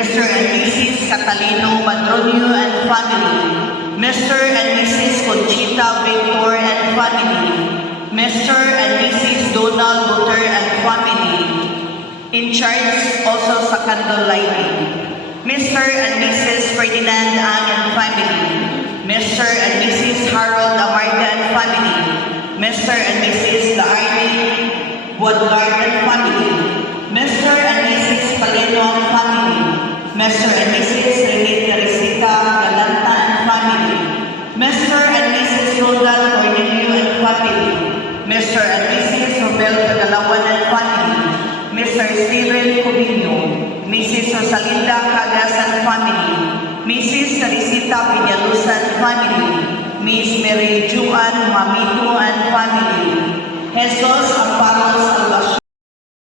Mr. and Mrs. Catalino Madronio and family, Mr. and Mrs. Conchita Victor and family, Mr. and Mrs. Donald Butter and family, in charge also sa candle lighting, Mr. and Mrs. Ferdinand Ang and family, Mr. and Mrs. Harold Amarga and family, Mr. and Mrs. Laarne Woodgard and family, Mr. and Mrs. Paleno and family, Mr. and Mrs. Renee Teresita Galanta and family, Mr. and Mrs. Roldal Cornelio and family, Mr. and Mrs. Robel Tagalawan and family, Mr. Steven Cubino, Mrs. Rosalinda Cagas and family, Mrs. Teresita Peñalosa and family, Miss Mary Juan Mamito and family, Jesus Amparo Salvacion